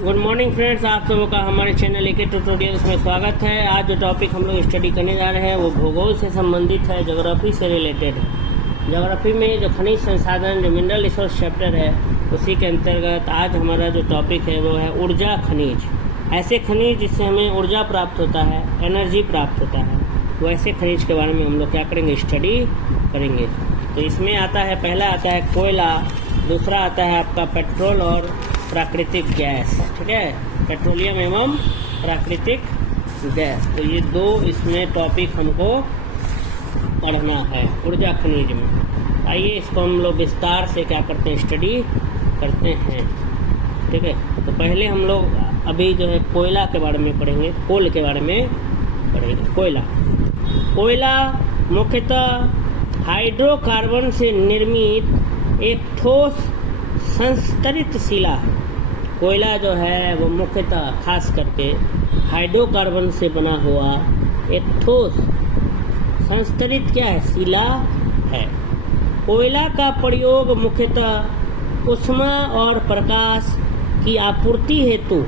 Good morning friends, आप सबों का हमारे चैनल एके ट्यूटोरियल्स में स्वागत है। आज जो टॉपिक हम लोग स्टडी करने जा रहे हैं वो भूगोल से संबंधित है, ज्योग्राफी से रिलेटेड है। ज्योग्राफी में जो खनिज संसाधन, जो मिनरल रिसोर्स चैप्टर है, उसी के अंतर्गत आज हमारा जो टॉपिक है वो है ऊर्जा खनिज। ऐसे खनिज जिससे हमें ऊर्जा प्राप्त होता है, एनर्जी प्राप्त होता है, वैसे खनिज के बारे में हम लोग क्या करेंगे, स्टडी करेंगे। तो इसमें आता है, पहला आता है कोयला, दूसरा आता है आपका पेट्रोल और प्राकृतिक गैस। ठीक है, पेट्रोलियम एवं प्राकृतिक गैस। तो ये दो इसमें टॉपिक हमको पढ़ना है ऊर्जा खनिज में। आइए इसको हम लोग विस्तार से क्या करते हैं, स्टडी करते हैं। ठीक है, तो पहले हम लोग अभी जो है कोयला के बारे में पढ़ेंगे, कोल के बारे में पढ़ेंगे। कोयला मुख्यतः हाइड्रोकार्बन से निर्मित एक ठोस संस्तरित शिला। कोयला जो है वो मुख्यतः खास करके हाइड्रोकार्बन से बना हुआ एक ठोस संस्तरित क्या है, शिला है। कोयला का प्रयोग मुख्यतः ऊष्मा और प्रकाश की आपूर्ति हेतु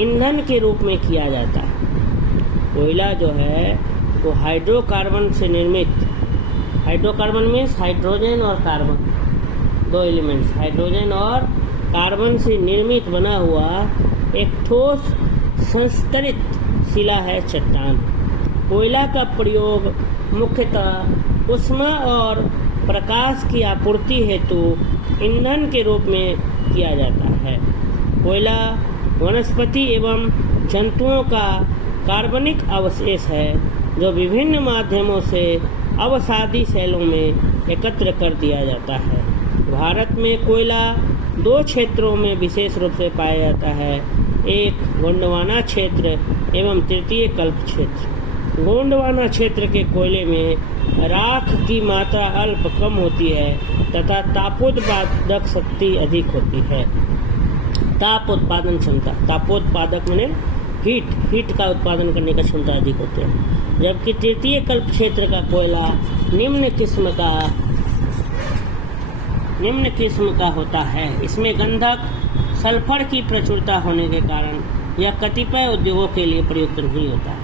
ईंधन के रूप में किया जाता है। कोयला जो है वो हाइड्रोकार्बन से निर्मित, हाइड्रोकार्बन मीन्स हाइड्रोजन और कार्बन, दो एलिमेंट्स, हाइड्रोजन और कार्बन से निर्मित बना हुआ एक ठोस संस्तरित शिला है, चट्टान। कोयला का प्रयोग मुख्यतः ऊष्मा और प्रकाश की आपूर्ति हेतु ईंधन के रूप में किया जाता है। कोयला वनस्पति एवं जंतुओं का कार्बनिक अवशेष है जो विभिन्न माध्यमों से अवसादी सेलों में एकत्र कर दिया जाता है। भारत में कोयला दो क्षेत्रों में विशेष रूप से पाया जाता है, एक गोंडवाना क्षेत्र एवं तृतीय कल्प क्षेत्र। गोंडवाना क्षेत्र के कोयले में राख की मात्रा अल्प कम होती है तथा तापोत्पादक शक्ति अधिक होती है। ताप उत्पादन क्षमता, तापोत्पादक माने हीट का उत्पादन करने का क्षमता अधिक होती है। जबकि तृतीय कल्प क्षेत्र का कोयला निम्न किस्म का होता है। इसमें गंधक, सल्फर की प्रचुरता होने के कारण यह कतिपय उद्योगों के लिए प्रयुक्त नहीं होता है।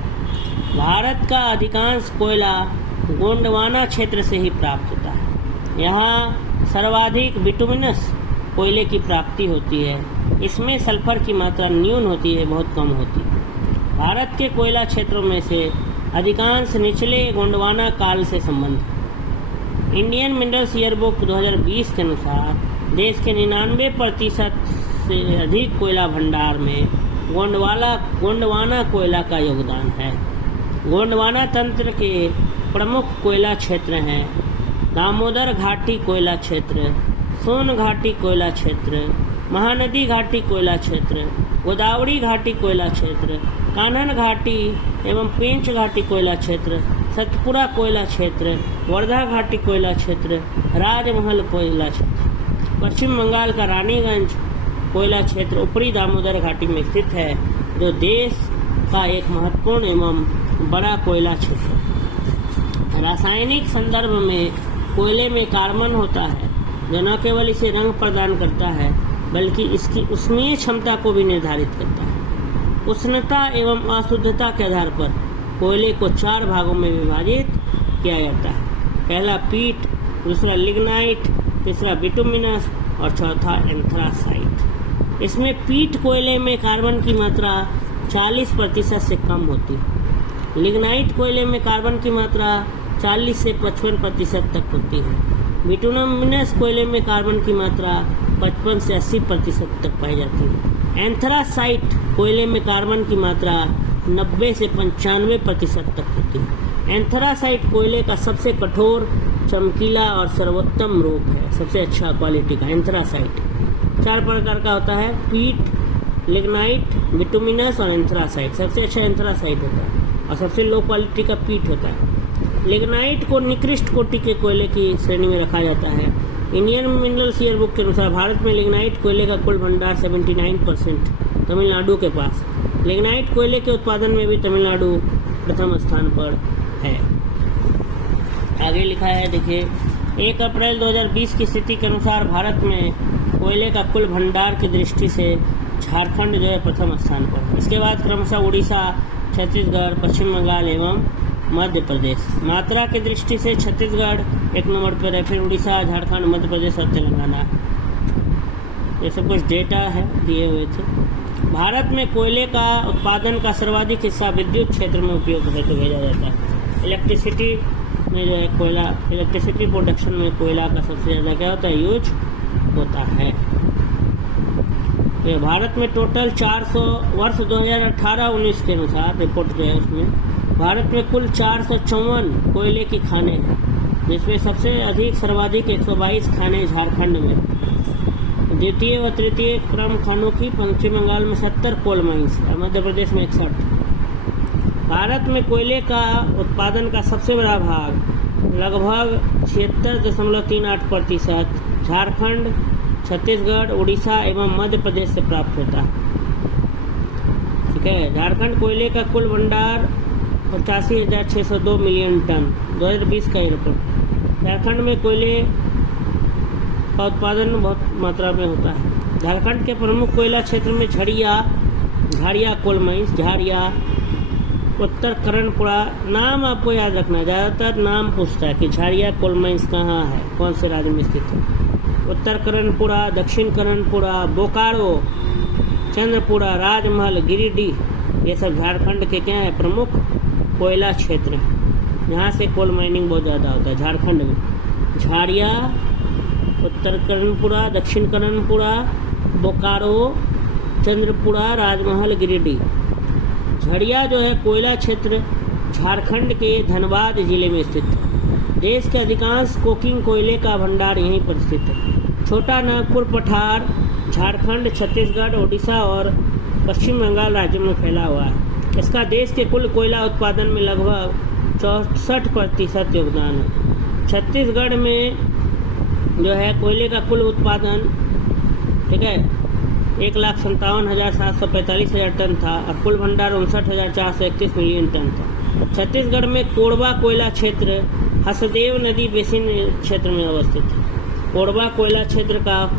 भारत का अधिकांश कोयला गोंडवाना क्षेत्र से ही प्राप्त होता है। यहाँ सर्वाधिक बिटुमिनस कोयले की प्राप्ति होती है। इसमें सल्फर की मात्रा न्यून होती है, बहुत कम होती है। भारत के कोयला क्षेत्रों में से अधिकांश निचले गोंडवाना काल से संबंधित। इंडियन मिनरल्स ईयरबुक 2020 के अनुसार देश के 99% से अधिक कोयला भंडार में गोंडवाना कोयला का योगदान है। गोंडवाना तंत्र के प्रमुख कोयला क्षेत्र हैं दामोदर घाटी कोयला क्षेत्र, सोन घाटी कोयला क्षेत्र, महानदी घाटी कोयला क्षेत्र, गोदावरी घाटी कोयला क्षेत्र, कान्हन घाटी एवं पेंच घाटी कोयला क्षेत्र, सतपुरा कोयला क्षेत्र, वर्धा घाटी कोयला क्षेत्र, राजमहल कोयला क्षेत्र। पश्चिम बंगाल का रानीगंज कोयला क्षेत्र ऊपरी दामोदर घाटी में स्थित है, जो देश का एक महत्वपूर्ण एवं बड़ा कोयला क्षेत्र है। रासायनिक संदर्भ में कोयले में कार्बन होता है, जो न केवल इसे रंग प्रदान करता है बल्कि इसकी ऊष्मीय क्षमता को भी निर्धारित करता है। उष्णता एवं अशुद्धता के आधार पर कोयले को 4 भागों में विभाजित किया जाता है। पहला पीट, दूसरा लिग्नाइट, तीसरा बिटुमिनस और चौथा एंथ्रासाइट। इसमें पीट कोयले में कार्बन की मात्रा 40% से कम होती है। लिग्नाइट कोयले में कार्बन की मात्रा 40 से 55% तक होती है। बिटुमिनस कोयले में कार्बन की मात्रा 55 से 80% तक पाई जाती है। एंथ्रासाइट कोयले में कार्बन की मात्रा 90 से 95% तक होती है। एंथ्रासाइट कोयले का सबसे कठोर, चमकीला और सर्वोत्तम रूप है, सबसे अच्छा क्वालिटी का एंथ्रासाइट। 4 प्रकार का होता है, पीट, लिग्नाइट, बिटुमिनस और एंथ्रासाइट। सबसे अच्छा एंथ्रासाइट होता है और सबसे लो क्वालिटी का पीट होता है। लिग्नाइट को निकृष्ट कोटि के कोयले की श्रेणी में रखा जाता है। इंडियन मिनरल्स ईयरबुक के अनुसार भारत में लिग्नाइट कोयले का कुल भंडार 79% तमिलनाडु के पास। लिग्नाइट कोयले के उत्पादन में भी तमिलनाडु प्रथम स्थान पर है। आगे लिखा है, देखिए, 1 अप्रैल 2020 की स्थिति के अनुसार भारत में कोयले का कुल भंडार की दृष्टि से झारखंड जो है प्रथम स्थान पर है। इसके बाद क्रमशः उड़ीसा, छत्तीसगढ़, पश्चिम बंगाल एवं मध्य प्रदेश। मात्रा की दृष्टि से छत्तीसगढ़ 1 नंबर पर है, फिर उड़ीसा, झारखंड, मध्य प्रदेश और तेलंगाना। ये सब कुछ डेटा है दिए हुए थे। भारत में कोयले का उत्पादन का सर्वाधिक हिस्सा विद्युत क्षेत्र में उपयोग हेतु भेजा जाता है। इलेक्ट्रिसिटी में जो है कोयला, इलेक्ट्रिसिटी प्रोडक्शन में कोयला का सबसे ज़्यादा क्या होता है, यूज होता है। तो भारत में टोटल 400 वर्ष 2018-19 के अनुसार रिपोर्ट जो है उसमें भारत में कुल 454 कोयले की खानें हैं, जिसमें सबसे अधिक सर्वाधिक 122 खानें झारखंड में, द्वितीय व तृतीय क्रम खानों की पश्चिम बंगाल में 70 कोल माइंस और मध्य प्रदेश में 61। भारत में कोयले का उत्पादन का सबसे बड़ा भाग लगभग 76.38% झारखंड, छत्तीसगढ़, उड़ीसा एवं मध्य प्रदेश से प्राप्त होता है। ठीक है, झारखंड कोयले का कुल भंडार 85,602 मिलियन टन 2020 का ये रिपोर्ट। झारखंड में कोयले का उत्पादन बहुत मात्रा में होता है। झारखंड के प्रमुख कोयला क्षेत्र में झाड़िया कोल माइंस, झाड़िया, उत्तर करणपुरा। नाम आपको याद रखना, ज़्यादातर नाम पूछता है कि झाड़िया कोल माइंस कहाँ है, कौन से राज्य में स्थित है। उत्तर करणपुरा, दक्षिण करणपुरा, बोकारो, चंद्रपुरा, राजमहल, गिरिडीह, ये सब झारखंड के क्या है, प्रमुख कोयला क्षेत्र हैं। यहाँ से कोल माइनिंग बहुत ज़्यादा होता है झारखंड में। झाड़िया, उत्तर करणपुरा, दक्षिण करणपुरा, बोकारो, चंद्रपुरा, राजमहल, गिरिडीह। झड़िया जो है कोयला क्षेत्र झारखंड के धनबाद जिले में स्थित है। देश के अधिकांश कोकिंग कोयले का भंडार यहीं पर स्थित है। छोटा नागपुर पठार झारखंड, छत्तीसगढ़, उड़ीसा और पश्चिम बंगाल राज्यों में फैला हुआ है। इसका देश के कुल कोयला उत्पादन में लगभग 64% योगदान है। छत्तीसगढ़ में जो है कोयले का कुल उत्पादन, ठीक है, 1,57,745 टन था और कुल भंडार 59,431 मिलियन टन था। छत्तीसगढ़ में कोरबा कोयला क्षेत्र हसदेव नदी बेसिन क्षेत्र में अवस्थित है। कोरबा कोयला क्षेत्र का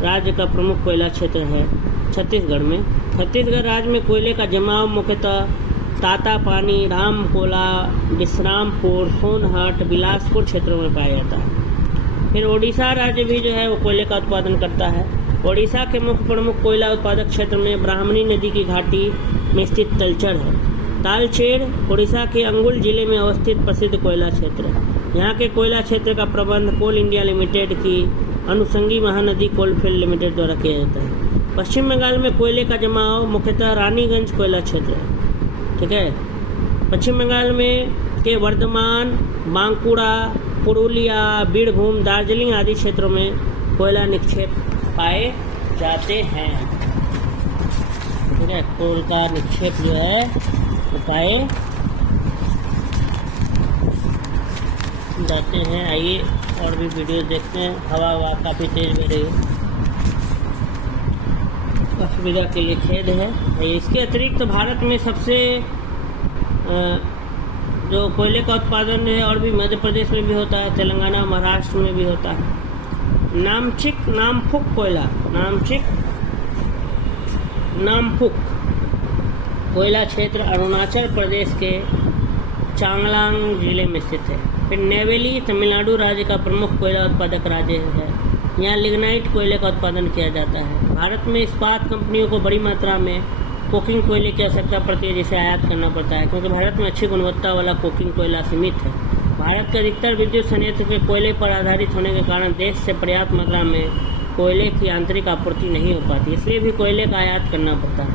राज्य का प्रमुख कोयला क्षेत्र है छत्तीसगढ़ में। छत्तीसगढ़ राज्य में कोयले का जमाव मुख्यतः तातापानी, रामकोला, विश्रामपुर, सोनहट, बिलासपुर क्षेत्रों में पाया जाता है। फिर ओडिशा राज्य भी जो है वो कोयले का उत्पादन करता है। ओडिशा के मुख्य प्रमुख कोयला उत्पादक क्षेत्र में ब्राह्मणी नदी की घाटी में स्थित तलचर है। तालचेर ओडिशा के अंगुल जिले में अवस्थित प्रसिद्ध कोयला क्षेत्र है। यहाँ के कोयला क्षेत्र का प्रबंध कोल इंडिया लिमिटेड की अनुषंगी महानदी कोलफील्ड लिमिटेड द्वारा किया जाता है। पश्चिम बंगाल में कोयले का जमाव मुख्यतः रानीगंज कोयला क्षेत्र है। ठीक है, पश्चिम बंगाल में के वर्धमान, बांकुड़ा, पुरुलिया, बीरभूम, दार्जिलिंग आदि क्षेत्रों में कोयला निक्षेप पाए जाते हैं। ठीक है, कोल का निक्षेप जो है वो पाए जाते हैं। आइए और भी वीडियो देखते हैं। हवा काफ़ी तेज बह रही है, असुविधा के लिए खेद है। इसके अतिरिक्त भारत में सबसे जो कोयले का उत्पादन है और भी मध्य प्रदेश में भी होता है, तेलंगाना, महाराष्ट्र में भी होता है। नामफुक कोयला, नामफुक कोयला क्षेत्र अरुणाचल प्रदेश के चांगलांग जिले में स्थित है। फिर नेवेली तमिलनाडु राज्य का प्रमुख कोयला उत्पादक राज्य है। यहाँ लिग्नाइट कोयले का उत्पादन किया जाता है। भारत में इस्पात कंपनियों को बड़ी मात्रा में कोकिंग कोयले की आवश्यकता पड़ती है, जिसे आयात करना पड़ता है, क्योंकि भारत में अच्छी गुणवत्ता वाला कोकिंग कोयला सीमित है। भारत के अधिकतर विद्युत संयंत्र के कोयले पर आधारित होने के कारण देश से पर्याप्त मात्रा में कोयले की आंतरिक आपूर्ति नहीं हो पाती, इसलिए भी कोयले का आयात करना पड़ता है।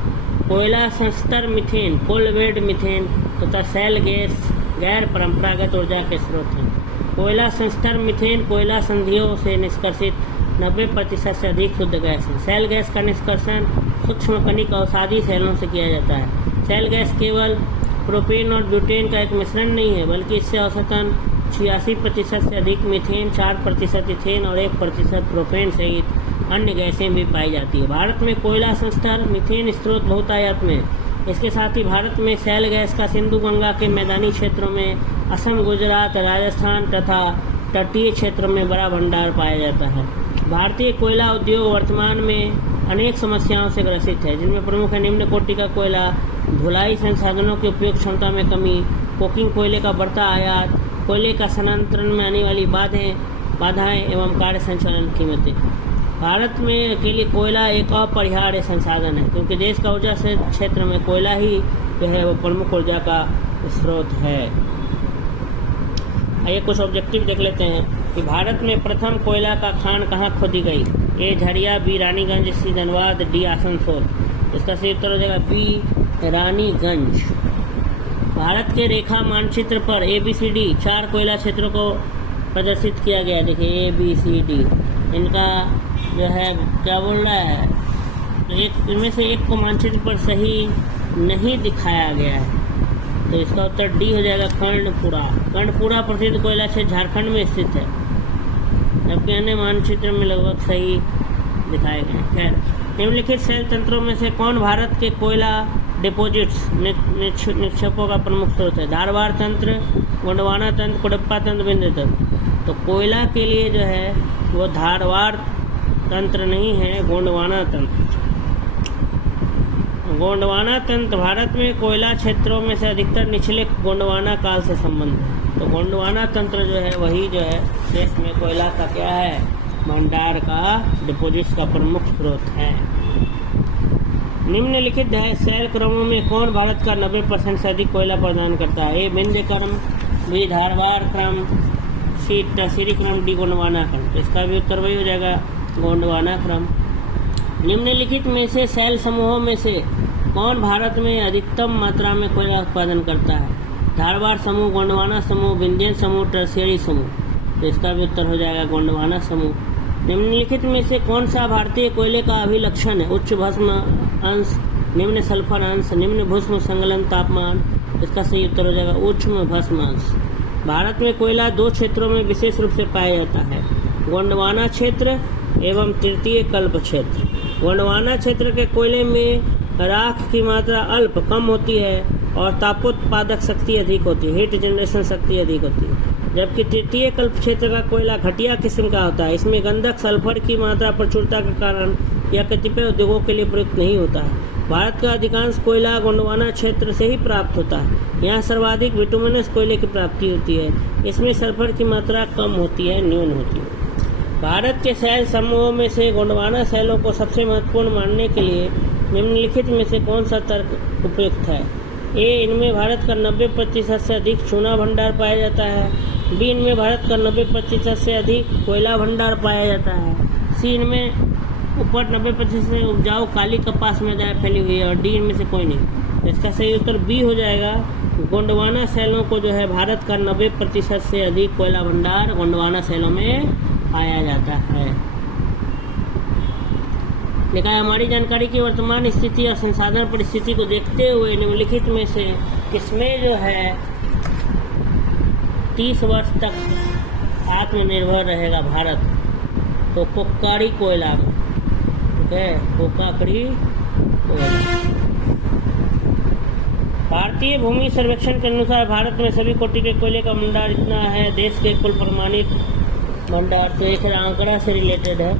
कोयला संस्तर मीथेन, कोलवेड मीथेन तथा शैल गैस गैर परंपरागत ऊर्जा के स्रोत हैं। कोयला संस्तर मीथेन कोयला संधियों से निष्कर्षित 90% से अधिक शुद्ध गैस है। शैल गैस का निष्कर्षण सूक्ष्म कणिक अवसादी सेलों से किया जाता है। शैल गैस केवल प्रोपेन और ब्यूटेन का एक मिश्रण नहीं है, बल्कि इससे औसतन 86% से अधिक मीथेन, 4% इथेन और 1% प्रोपेन सहित अन्य गैसें भी पाई जाती है। भारत में कोयला संस्तर मीथेन स्रोत बहुतायत में। इसके साथ ही भारत में शैल गैस का सिंधु गंगा के मैदानी क्षेत्रों में, असम, गुजरात, राजस्थान तथा तटीय क्षेत्र में बड़ा भंडार पाया जाता है। भारतीय कोयला उद्योग वर्तमान में अनेक समस्याओं से ग्रसित है, जिनमें प्रमुख है निम्न कोटि का कोयला, धुलाई संसाधनों की उपयोग क्षमता में कमी, कोकिंग कोयले का बढ़ता आयात, कोयले का स्थानांतरण में आने वाली बाधाएं एवं कार्य संचालन कीमतें। भारत में अकेले कोयला एक अपरिहार्य संसाधन है, क्योंकि देश का ऊर्जा क्षेत्र में कोयला ही जो है वो प्रमुख ऊर्जा का स्रोत है। आइए कुछ ऑब्जेक्टिव देख लेते हैं कि भारत में प्रथम कोयला का खान कहाँ खोदी गई। ए झरिया, बी रानीगंज, सी धनबाद, डी आसनसोल। इसका सही उत्तर हो जाएगा बी रानीगंज। भारत के रेखा मानचित्र पर ABCD 4 कोयला क्षेत्रों को प्रदर्शित किया गया। देखिए ABCD, इनका जो है क्या बोल रहा है, इनमें से एक को मानचित्र पर सही नहीं दिखाया गया है, तो इसका उत्तर डी हो जाएगा कर्णपुरा। कर्णपुरा प्रसिद्ध कोयला क्षेत्र झारखंड में स्थित है, जबकि अन्य मानचित्र में लगभग सही दिखाए गए। खैर, निम्नलिखित शैल तंत्रों में से कौन भारत के कोयला डिपोजिट्स निक्षेपों का प्रमुख स्रोत है। धारवाड़ तंत्र, गोंडवाना तंत्र, कुडप्पा तंत्र, बिंदु तंत्र। तो कोयला के लिए जो है वो धारवाड़ तंत्र नहीं है, गोंडवाना तंत्र। गोंडवाना तंत्र भारत में कोयला क्षेत्रों में से अधिकतर निचले गोंडवाना काल से संबंध है। तो गोंडवाना तंत्र जो है वही जो है देश में कोयला का क्या है, भंडार का, डिपोजिट्स का प्रमुख स्रोत है। निम्नलिखित शैल क्रमों में कौन भारत का 90% से अधिक कोयला प्रदान करता है। ए विंध्य क्रम, बी धारवाड़ क्रम, सी टर्शियरी क्रम, डी गोंडवाना क्रम। तो इसका भी उत्तर वही हो जाएगा, गोंडवाना क्रम। निम्नलिखित में से शैल समूहों में से कौन भारत में अधिकतम मात्रा में कोयला उत्पादन करता है। धारवाड़ समूह, गोंडवाना समूह, विंध्यन समूह, टर्शियरी समूह। तो इसका भी उत्तर हो जाएगा गोंडवाना समूह। निम्नलिखित में से कौन सा भारतीय कोयले का अभिलक्षण है। उच्च भस्म अंश, निम्न सल्फर अंश, निम्न भस्म संगलन तापमान। इसका सही उत्तर हो जाएगा उच्च भस्म अंश। भारत में कोयला 2 क्षेत्रों में विशेष रूप से पाया जाता है, गोंडवाना क्षेत्र एवं तृतीय कल्प क्षेत्र। गोंडवाना क्षेत्र के कोयले में राख की मात्रा अल्प कम होती है और तापोत्पादक शक्ति अधिक होती है, हीट जनरेशन शक्ति अधिक होती है, जबकि तृतीय कल्प क्षेत्र का कोयला घटिया किस्म का होता है। इसमें गंधक सल्फर की मात्रा प्रचुरता के कारण यह कतिपय उद्योगों के लिए प्रयुक्त नहीं होता है। भारत का अधिकांश कोयला गोंडवाना क्षेत्र से ही प्राप्त होता है। यहाँ सर्वाधिक बिटुमिनस कोयले की प्राप्ति होती है। इसमें सल्फर की मात्रा कम होती है, न्यून होती है। भारत के शैल समूहों में से गोंडवाना शैलों को सबसे महत्वपूर्ण मानने के लिए निम्नलिखित में से कौन सा तर्क उपयुक्त है। ए, इनमें भारत का 90% से अधिक चूना भंडार पाया जाता है। बी, इनमें भारत का 90% से अधिक कोयला भंडार पाया जाता है। सी, इनमें ऊपर 90% से उपजाऊ काली कपास मृदा फैली हुई है। और डी, इनमें से कोई नहीं। इसका सही उत्तर बी हो जाएगा। गोंडवाना शैलों को जो है भारत का 90% से अधिक कोयला भंडार गोंडवाना शैलों में पाया जाता है। देखा है, हमारी जानकारी की वर्तमान स्थिति और संसाधन परिस्थिति को देखते हुए निम्नलिखित में से किसमें जो है 30 वर्ष तक आत्मनिर्भर रहेगा भारत। तो कोक्कारी कोयला, ठीक है, कोक्कारी कोयला। भारतीय भूमि सर्वेक्षण के अनुसार भारत में सभी कोटि के कोयले का भंडार इतना है। देश के कुल प्रमाणित भंडार तो एक आंकड़ा से रिलेटेड है,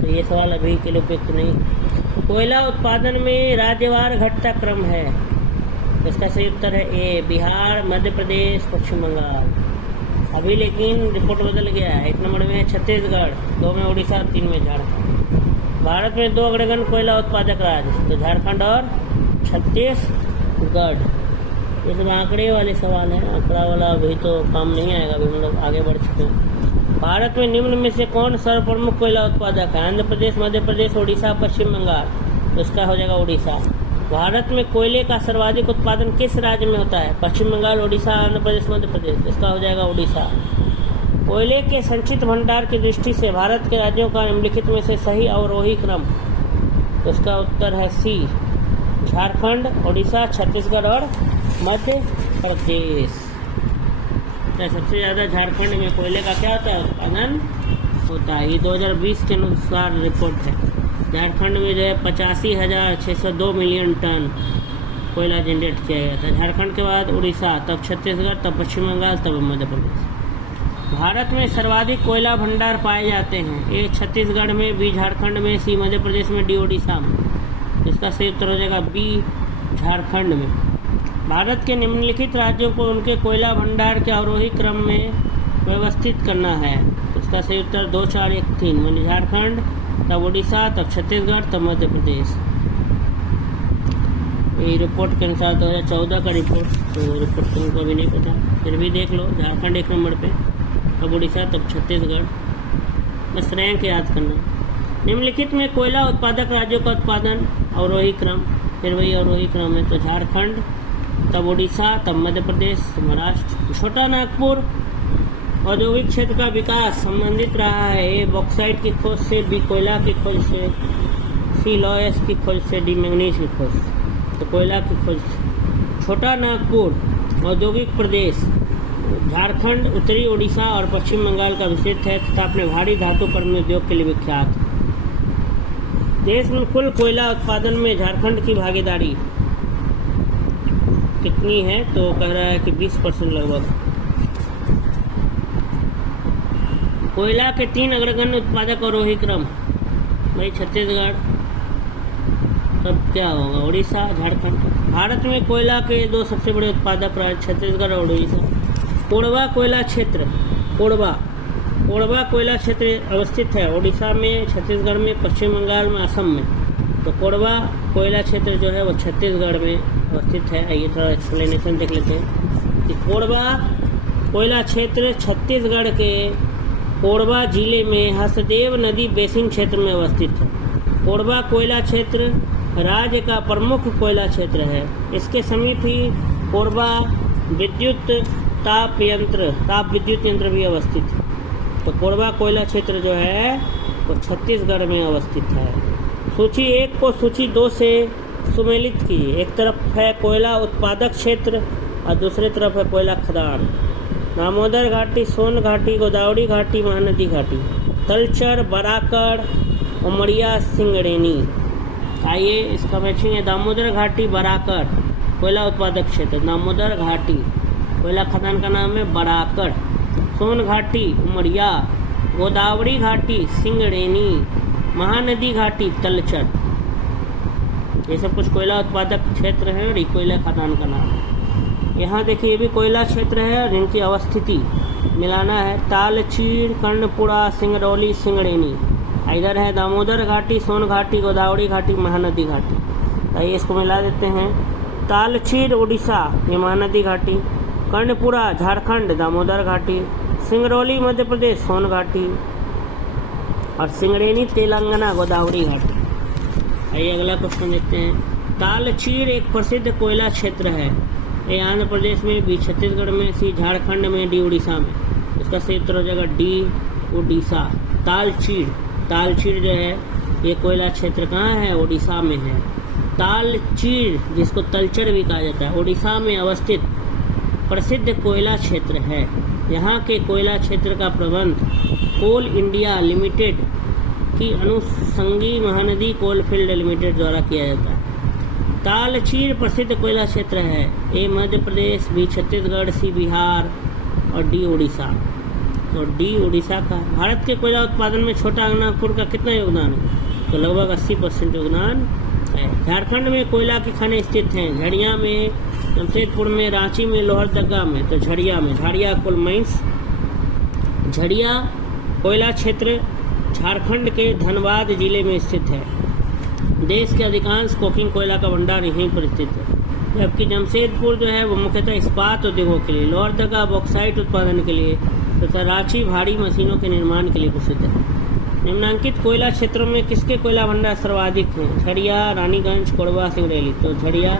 तो ये सवाल अभी के लिए उपयुक्त नहीं। कोयला उत्पादन में राज्यवार घटता क्रम है। इसका सही उत्तर है ए, बिहार, मध्य प्रदेश, पश्चिम बंगाल। अभी लेकिन रिपोर्ट बदल गया है। 1 नंबर में है छत्तीसगढ़, 2 में उड़ीसा, 3 में झारखंड। भारत में 2 अग्रगण्य कोयला उत्पादक राज्य, तो झारखंड और छत्तीसगढ़। ये सब आंकड़े वाले सवाल हैं, आंकड़ा वाला अभी तो काम नहीं आएगा, अभी हम लोग आगे बढ़ चुके हैं। भारत में निम्न में से कौन सर्वप्रमुख कोयला उत्पादक है। आंध्र प्रदेश, मध्य प्रदेश, उड़ीसा, पश्चिम बंगाल। तो इसका हो जाएगा उड़ीसा। भारत में कोयले का सर्वाधिक उत्पादन किस राज्य में होता है। पश्चिम बंगाल, उड़ीसा, आंध्र प्रदेश, मध्य प्रदेश। इसका हो जाएगा उड़ीसा। कोयले के संचित भंडार की दृष्टि से भारत के राज्यों का निम्नलिखित में से सही अवरोही क्रम। तो इसका उत्तर है सी, झारखंड, उड़ीसा, छत्तीसगढ़ और मध्य प्रदेश। सबसे ज़्यादा झारखंड में कोयले का क्या होता है, उत्पादन होता है। ये 2020 के अनुसार रिपोर्ट है। झारखंड में जो है 85,602 मिलियन टन कोयला जनरेट किया गया था। झारखंड के बाद उड़ीसा, तब छत्तीसगढ़, तब पश्चिम बंगाल, तब मध्य प्रदेश। भारत में सर्वाधिक कोयला भंडार पाए जाते हैं। ए छत्तीसगढ़ में, बी झारखंड में, सी मध्य प्रदेश में, डी ओडिशा में। इसका सही उत्तर हो जाएगा बी झारखंड में। भारत के निम्नलिखित राज्यों को उनके कोयला भंडार के अवरोही क्रम में व्यवस्थित करना है। इसका सही उत्तर 2, 4, 1, 3 यानी झारखंड, तब उड़ीसा, तब छत्तीसगढ़, तब मध्य प्रदेश। ये रिपोर्ट के अनुसार 2014 का रिपोर्ट, तो रिपोर्ट तुमको अभी नहीं पता, फिर भी देख लो। झारखंड 1 नंबर पे, तब उड़ीसा, तब छत्तीसगढ़। बस रैंक याद करना। निम्नलिखित में कोयला उत्पादक राज्यों का उत्पादन अवरोही क्रम, फिर वही अवरोही क्रम है, तो झारखंड, तब उड़ीसा, तब मध्य प्रदेश, महाराष्ट्र। छोटा नागपुर औद्योगिक क्षेत्र का विकास संबंधित रहा है। ए बॉक्साइट की खोज से, बी कोयला की खोज से, सी लॉयस की खोज से, डी मैंगनीज की खोज से। तो कोयला की खोज से। छोटा नागपुर औद्योगिक प्रदेश झारखंड, उत्तरी उड़ीसा और पश्चिम बंगाल का विस्तृत है तथा अपने भारी धातु कर्म उद्योग के लिए विख्यात। देश में कुल कोयला उत्पादन में झारखंड की भागीदारी कितनी है, तो कह रहा है कि 20% लगभग। कोयला के 3 अग्रगण्य उत्पादक और अवरोही क्रम, भाई छत्तीसगढ़, तब क्या होगा उड़ीसा, झारखंड। भारत में कोयला के 2 सबसे बड़े उत्पादक राज्य छत्तीसगढ़ और उड़ीसा। कोरबा कोयला क्षेत्र, कोरबा कोयला क्षेत्र अवस्थित है उड़ीसा में, छत्तीसगढ़ में, पश्चिम बंगाल में, असम में। तो कोरबा कोयला क्षेत्र जो है वो छत्तीसगढ़ में अवस्थित है। आइए थोड़ा एक्सप्लेनेशन देख लेते हैं कि कोरबा कोयला क्षेत्र छत्तीसगढ़ के कोरबा जिले में हसदेव नदी बेसिन क्षेत्र में अवस्थित है। कोरबा कोयला क्षेत्र राज्य का प्रमुख कोयला क्षेत्र है। इसके समीप ही कोरबा विद्युत ताप विद्युत यंत्र भी अवस्थित है। तो कोरबा कोयला क्षेत्र जो है वो छत्तीसगढ़ में अवस्थित है। सूची 1 को सूची 2 से सुमेलित कीजिए। एक तरफ है कोयला उत्पादक क्षेत्र और दूसरी तरफ है कोयला खदान। दामोदर घाटी, सोन घाटी, गोदावरी घाटी, महानदी घाटी, तलचर, बराकर, उमरिया, सिंगड़ेनी। आइए इसका मैचिंग है। दामोदर घाटी, बराकर कोयला उत्पादक क्षेत्र, दामोदर घाटी। कोयला खदान का नाम है बराकर। सोन घाटी, उमरिया। गोदावरी घाटी, सिंगड़ेनी। महानदी घाटी, तलचर। ये सब कुछ कोयला उत्पादक क्षेत्र है और ये कोयला खदान का नाम है। यहाँ देखिए ये भी कोयला क्षेत्र है और इनकी अवस्थिति मिलाना है। तालचीर, कर्णपुरा, सिंगरौली, सिंगड़ेनी। इधर है दामोदर घाटी, सोन घाटी, गोदावरी घाटी, महानदी घाटी। आइए इसको मिला देते हैं। तालचीर उड़ीसा, ये महानदी घाटी। कर्णपुरा झारखंड, दामोदर घाटी। सिंगरौली मध्य प्रदेश, सोन घाटी। और सिंगड़ेनी तेलंगाना, गोदावरी घाटी। आइए अगला क्वेश्चन देखते हैं। तालचीर एक प्रसिद्ध कोयला क्षेत्र है। ए आंध्र प्रदेश में, बी छत्तीसगढ़ में, सी झारखंड में, डी उड़ीसा में। इसका सही उत्तर हो जाएगा डी उड़ीसा। तालचीर जो है ये कोयला क्षेत्र कहाँ है, उड़ीसा में है। तालचीर जिसको तलचर भी कहा जाता है, उड़ीसा में अवस्थित प्रसिद्ध कोयला क्षेत्र है। यहाँ के कोयला क्षेत्र का प्रबंध कोल इंडिया लिमिटेड की अनुषंगी महानदी कोलफील्ड लिमिटेड द्वारा किया जाता है। तालचीर प्रसिद्ध कोयला क्षेत्र है। ए मध्य प्रदेश, बी छत्तीसगढ़, सी बिहार और डी उड़ीसा। तो डी उड़ीसा का। भारत के कोयला उत्पादन में छोटा नागपुर का कितना योगदान है, तो लगभग 80% योगदान है। झारखंड में कोयला की खानें स्थित हैं। झड़िया में, जमशेदपुर में, रांची में, लोहरदगा में। तो झड़िया कोल माइंस। झड़िया कोयला क्षेत्र झारखंड के धनबाद जिले में स्थित है। देश के अधिकांश कोकिंग कोयला का भंडार यहीं पर स्थित है। जबकि जमशेदपुर जो है वो मुख्यतः इस्पात उद्योगों के लिए, लोहरदगा बॉक्साइट उत्पादन के लिए तथा रांची भारी मशीनों के निर्माण के लिए प्रसिद्ध है। निम्नांकित कोयला क्षेत्रों में किसके कोयला भंडार सर्वाधिक हैं? झड़िया, रानीगंज, कोरबा, सिंगरौली। तो झड़िया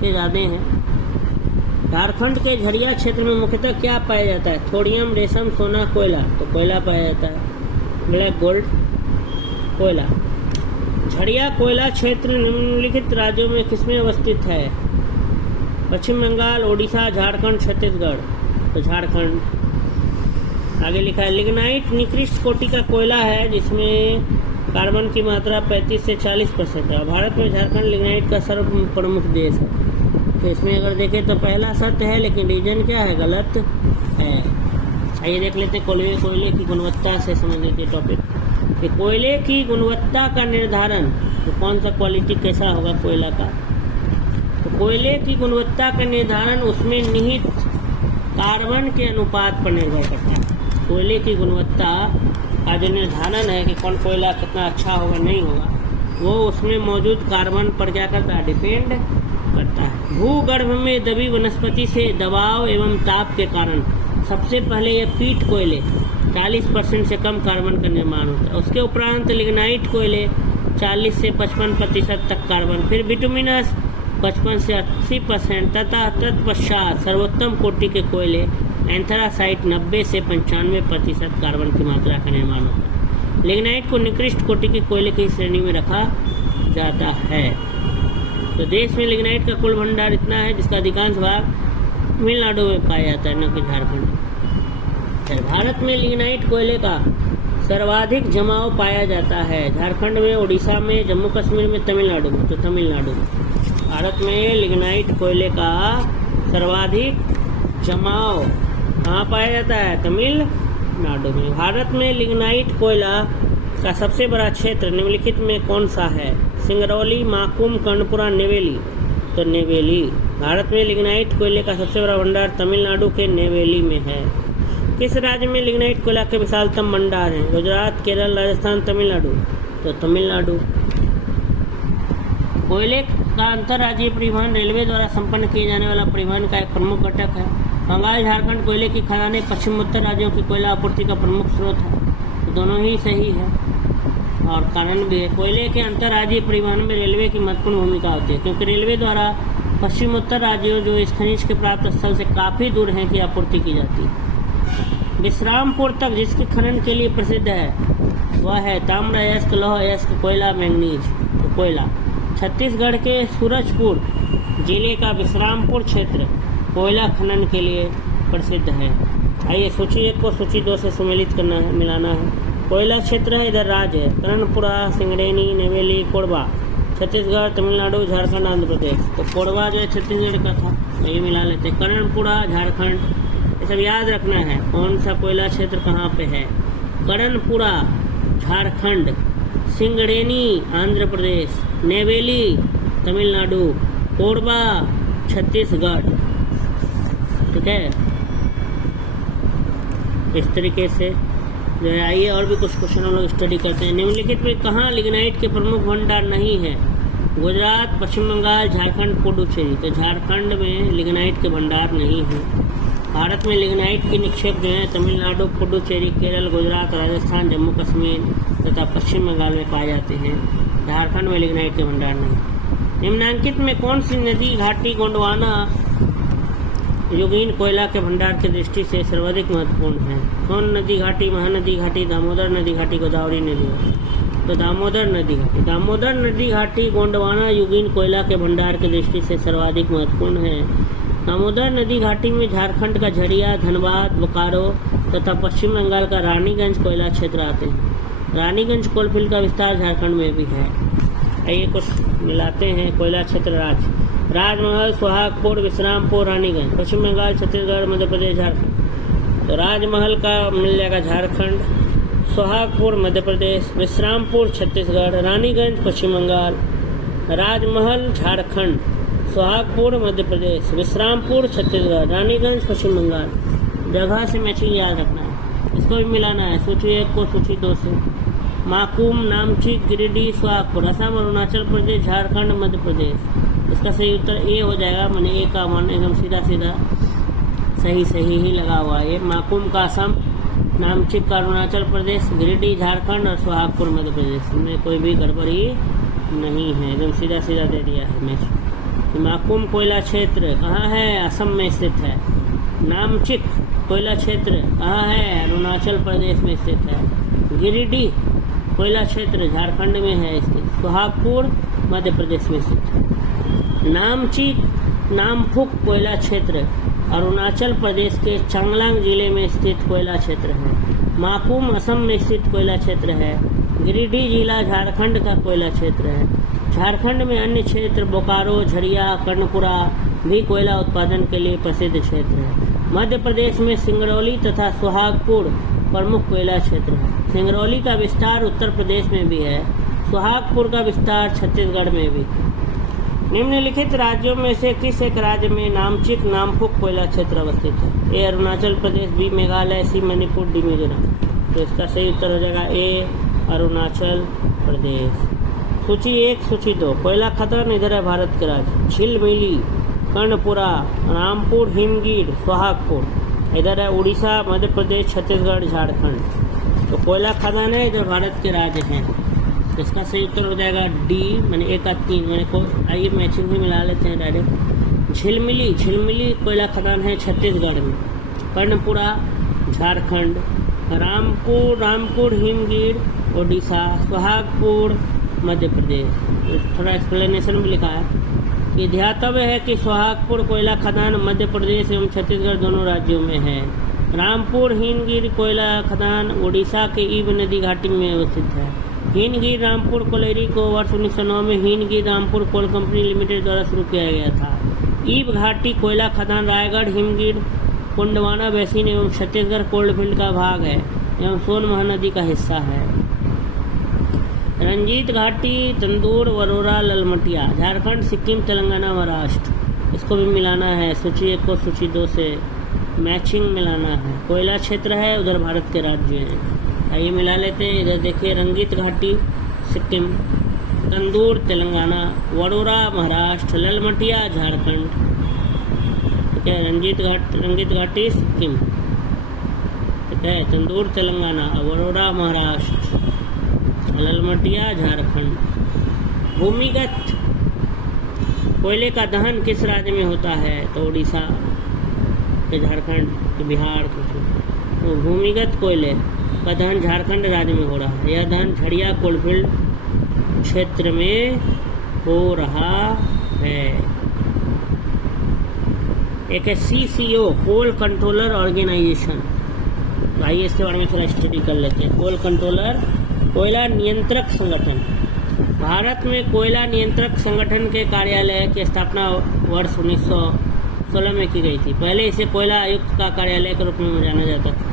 के ज़्यादा हैं। झारखंड के झड़िया क्षेत्र में मुख्यतः क्या पाया जाता है? थोडियम, रेशम, सोना, कोयला। तो कोयला पाया जाता है, ब्लैक गोल्ड कोयला। झड़िया कोयला क्षेत्र निम्नलिखित राज्यों में किसमें अवस्थित है? पश्चिम बंगाल, ओडिशा, झारखंड, छत्तीसगढ़। तो झारखंड। आगे लिखा है लिग्नाइट निकृष्ट कोटि का कोयला है जिसमें कार्बन की मात्रा 35 से 40% है। भारत में झारखंड लिग्नाइट का सर्व प्रमुख देश है। तो इसमें अगर देखें तो पहला सत्य है, लेकिन रीजन क्या है, गलत है। आइए देख लेते हैं कोयले की गुणवत्ता से संबंधित टॉपिक कि कोयले की गुणवत्ता का निर्धारण, तो कौन सा क्वालिटी कैसा होगा कोयला का। तो कोयले की गुणवत्ता का निर्धारण उसमें निहित कार्बन के अनुपात पर निर्भर करता है। कोयले की गुणवत्ता का जो निर्धारण है कि कौन कोयला कितना अच्छा होगा नहीं होगा, वो उसमें मौजूद कार्बन पर क्या करता है, डिपेंड करता है। भूगर्भ में दबी वनस्पति से दबाव एवं ताप के कारण सबसे पहले ये पीट कोयले 40% से कम कार्बन का निर्माण होता है। उसके उपरांत लिग्नाइट कोयले 40 से 55% तक कार्बन, फिर बिटुमिनस 55 से 80% तथा तत्पश्चात सर्वोत्तम कोटि के कोयले एंथ्रासाइट 90 से 95% कार्बन की मात्रा का निर्माण होता है। लिग्नाइट को निकृष्ट कोटि के कोयले की श्रेणी में रखा जाता है। तो देश में लिग्नाइट का कुल भंडार इतना है जिसका अधिकांश भाग तमिलनाडु में पाया जाता है, न कि झारखंड में। भारत में लिग्नाइट कोयले का सर्वाधिक जमाव पाया जाता है झारखंड में, उड़ीसा में, जम्मू कश्मीर में, तमिलनाडु में। तो तमिलनाडु में भारत में लिग्नाइट कोयले का सर्वाधिक जमाव कहाँ पाया जाता है, तमिलनाडु में। भारत में लिग्नाइट कोयला का सबसे बड़ा क्षेत्र निम्नलिखित में कौन सा है, सिंगरौली, माकूम, कर्णपुरा, नेवेली। तो नेवेली। भारत में लिग्नाइट कोयले का सबसे बड़ा भंडार तमिलनाडु के नेवेली में है। किस राज्य में लिग्नाइट कोयला के विशालतम भंडार हैं, गुजरात, केरल, राजस्थान, तमिलनाडु। तो तमिलनाडु। कोयले का अंतर्राज्यीय परिवहन रेलवे द्वारा संपन्न किए जाने वाला परिवहन का एक प्रमुख घटक है। बंगाल, झारखंड कोयले की खदानें पश्चिम उत्तर राज्यों की कोयला आपूर्ति का प्रमुख स्रोत है। तो दोनों ही सही है और कारण भी है। कोयले के अंतर्राज्यीय परिवहन में रेलवे की महत्वपूर्ण भूमिका होती है, क्योंकि रेलवे द्वारा पश्चिम उत्तर राज्यों जो इस खनिज के प्राप्त स्थल से काफ़ी दूर हैं की आपूर्ति की जाती है। विश्रामपुर तक जिसके खनन के लिए प्रसिद्ध है वह है ताम्र अयस्क, लौह अयस्क, कोयला, मैंगनीज। तो कोयला। छत्तीसगढ़ के सूरजपुर जिले का विश्रामपुर क्षेत्र कोयला खनन के लिए प्रसिद्ध है। आइए सूची 1 को सूची 2 से सम्मिलित करना है, मिलाना है। कोयला क्षेत्र है, इधर राज्य है, कर्णपुरा, सिंगरेनी, नेवेली, कोरबा। छत्तीसगढ़, तमिलनाडु, झारखंड, आंध्र प्रदेश। तो कोरबा जो है छत्तीसगढ़ का था, ये मिला लेते हैं। कर्णपुरा झारखंड, ये सब याद रखना है कौन सा कोयला क्षेत्र कहाँ पे है। कर्णपुरा झारखंड, सिंगरेनी आंध्र प्रदेश, नेवेली तमिलनाडु, कोरबा छत्तीसगढ़। ठीक है, इस तरीके से जो है। आइए और भी कुछ क्वेश्चन हम लोग स्टडी करते हैं। निम्नलिखित में कहाँ लिग्नाइट के प्रमुख भंडार नहीं है, गुजरात, पश्चिम बंगाल, झारखंड, पुडुचेरी। तो झारखंड में लिग्नाइट के भंडार नहीं है। भारत में लिग्नाइट के निक्षेप जो है तमिलनाडु, पुडुचेरी, केरल, गुजरात, राजस्थान, जम्मू कश्मीर तथा पश्चिम बंगाल में पाए जाते हैं। झारखंड में लिग्नाइट के भंडार नहीं। निम्नांकित में कौन सी नदी घाटी गोंडवाना युगीन कोयला के भंडार की दृष्टि से सर्वाधिक महत्वपूर्ण है। सोन नदी घाटी, महानदी घाटी, दामोदर नदी घाटी, गोदावरी नदी घाटी। तो दामोदर नदी घाटी। दामोदर नदी घाटी गोंडवाना युगीन कोयला के भंडार की दृष्टि से सर्वाधिक महत्वपूर्ण है। दामोदर नदी घाटी में झारखंड का झरिया, धनबाद, बोकारो तथा पश्चिम बंगाल का रानीगंज कोयला क्षेत्र आते हैं। रानीगंज कोलफील्ड का विस्तार झारखंड में भी है। आइए कुछ मिलाते हैं। कोयला क्षेत्र राज्य, राजमहल, सोहागपुर, विश्रामपुर, रानीगंज। पश्चिम बंगाल, छत्तीसगढ़, मध्य प्रदेश, झारखंड। तो राजमहल का मिल जाएगा झारखंड, सोहागपुर मध्य प्रदेश, विश्रामपुर छत्तीसगढ़, रानीगंज पश्चिम बंगाल, राजमहल झारखंड, सोहागपुर मध्य प्रदेश, विश्रामपुर छत्तीसगढ़, रानीगंज पश्चिम बंगाल। जगह से मैचिंग याद रखना है, इसको भी मिलाना है। सूची 1 को सूची 2 से। माकूम, नामची, गिरिडीह, सोहागपुर, असम, अरुणाचल प्रदेश, झारखंड, मध्य प्रदेश। इसका सही उत्तर ए हो जाएगा। मैंने ए का मान एकदम सीधा सीधा सही ही लगा हुआ है। माकूम का असम, नामचिक का अरुणाचल प्रदेश, गिरिडीह झारखंड और सोहागपुर मध्य प्रदेश में कोई भी गड़बड़ी नहीं है, एकदम सीधा सीधा दे दिया है मैच। माकूम कोयला क्षेत्र कहाँ है, असम में स्थित है। नामचिक कोयला क्षेत्र कहाँ है, अरुणाचल प्रदेश में स्थित है। गिरिडीह कोयला क्षेत्र झारखंड में है स्थित। सोहागपुर मध्य प्रदेश में स्थित है। नामचिक नामफुक कोयला क्षेत्र अरुणाचल प्रदेश के चांगलांग जिले में स्थित कोयला क्षेत्र है। माकूम असम में स्थित कोयला क्षेत्र है। गिरिडीह जिला झारखंड का कोयला क्षेत्र है। झारखंड में अन्य क्षेत्र बोकारो, झरिया, कर्णपुरा, भी कोयला उत्पादन के लिए प्रसिद्ध क्षेत्र है। मध्य प्रदेश में सिंगरौली तथा सुहागपुर प्रमुख कोयला क्षेत्र है। सिंगरौली का विस्तार उत्तर प्रदेश में भी है, सुहागपुर का विस्तार छत्तीसगढ़ में भी। निम्नलिखित राज्यों में से किस एक राज्य में नामचिक नामपुक कोयला क्षेत्र अवस्थित है? ए अरुणाचल प्रदेश, बी मेघालय, सी मणिपुर, डी मिजोरम। तो इसका सही उत्तर हो जाएगा ए अरुणाचल प्रदेश। सूची 1, सूची 2। कोयला खदान इधर है भारत के राज्य, झिलमिली, कर्णपुरा, रामपुर, हिमगीर, सुहागपुर। इधर है उड़ीसा, मध्य प्रदेश, छत्तीसगढ़, झारखंड। तो कोयला खदान है जो भारत के राज्य हैं। इसका सही उत्तर हो जाएगा डी, मैंने 1 का 3। मैंने को आइए मैचिंग भी मिला लेते हैं डायरेक्ट। झिलमिली कोयला खदान है छत्तीसगढ़ में, कर्णपुरा झारखंड, रामपुर हिमगीर उड़ीसा, सुहागपुर मध्य प्रदेश। थोड़ा एक्सप्लेनेशन भी लिखा है कि ध्यातव्य है कि सुहागपुर कोयला खदान मध्य प्रदेश एवं छत्तीसगढ़ दोनों राज्यों में है। रामपुर हिमगीर कोयला खदान उड़ीसा के ईब नदी घाटी में अवस्थित है। हिमगीर रामपुर कोयलरी को वर्ष 1909 में Himgir Rampur coal company limited द्वारा शुरू किया गया था। ईब घाटी कोयला खदान रायगढ़, हिमगीर, कुंडवाना बेसिन एवं छत्तीसगढ़ कोल्डफील्ड का भाग है एवं सोन महानदी का हिस्सा है। रंजीत घाटी, तंदूर, वरोरा, ललमटिया, झारखंड, सिक्किम, तेलंगाना, महाराष्ट्र। इसको भी मिलाना है, सूची 1 को सूची 2 से मैचिंग मिलाना है। कोयला क्षेत्र है, उधर भारत के राज्य हैं। आइए मिला लेते हैं। इधर देखिए, रंजीत घाटी सिक्किम, तंदूर तेलंगाना, वडोरा महाराष्ट्र, ललमटिया झारखंड। ठीक है, रंजीत घाटी सिक्किम, ठीक है, तंदूर तेलंगाना, वडोरा महाराष्ट्र, ललमटिया झारखंड। भूमिगत कोयले का दहन किस राज्य में होता है? तो उड़ीसा के, झारखंड के, बिहार के। तो भूमिगत कोयले का दहन झारखंड राज्य में हो रहा है। यह दहन झड़िया कोलफील्ड क्षेत्र में हो रहा है। एक है CCO, कोल कंट्रोलर ऑर्गेनाइजेशन। आइए इसके बारे में थोड़ा स्टडी कर लेते हैं। कोल कंट्रोलर, कोयला नियंत्रक संगठन। भारत में कोयला नियंत्रक संगठन के कार्यालय की स्थापना वर्ष 1916 में की गई थी। पहले इसे कोयला आयुक्त का कार्यालय के रूप में जाना जाता था।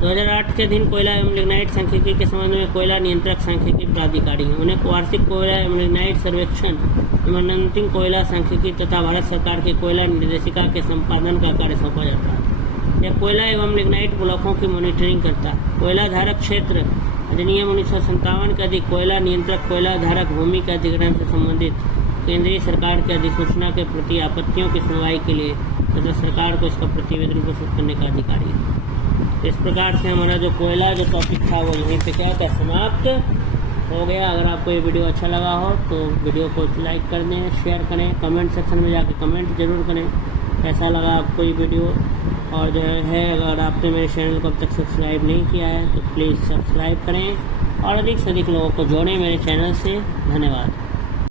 2008 के दिन कोयला एवं लिग्नाइट सांख्यिकी के संबंध में कोयला नियंत्रक सांख्यिकी प्राधिकारी हैं। उन्हें वार्षिक कोयला एवं लिग्नाइट सर्वेक्षण एवं अंतिम कोयला सांख्यिकी तथा भारत सरकार के कोयला निर्देशिका के संपादन का कार्य सौंपा जाता है। यह कोयला एवं लिग्नाइट ब्लॉकों की मॉनिटरिंग करता है। कोयला धारक क्षेत्र अधिनियम 1957 के अधिक कोयला नियंत्रक कोयला धारक भूमि के अधिग्रहण से संबंधित केंद्रीय सरकार की अधिसूचना के प्रति आपत्तियों की सुनवाई के लिए तथा सरकार को इसका प्रतिवेदन प्रस्तुत करने का अधिकारी है। इस प्रकार से हमारा जो कोयला जो टॉपिक था वो यहीं पे क्या था, समाप्त हो गया। अगर आपको ये वीडियो अच्छा लगा हो तो वीडियो को लाइक कर दें, शेयर करें, कमेंट सेक्शन में जाकर कमेंट जरूर करें कैसा लगा आपको ये वीडियो। और जो है अगर आपने मेरे चैनल को अब तक सब्सक्राइब नहीं किया है तो प्लीज़ सब्सक्राइब करें और अधिक से अधिक लोगों को जोड़ें मेरे चैनल से। धन्यवाद।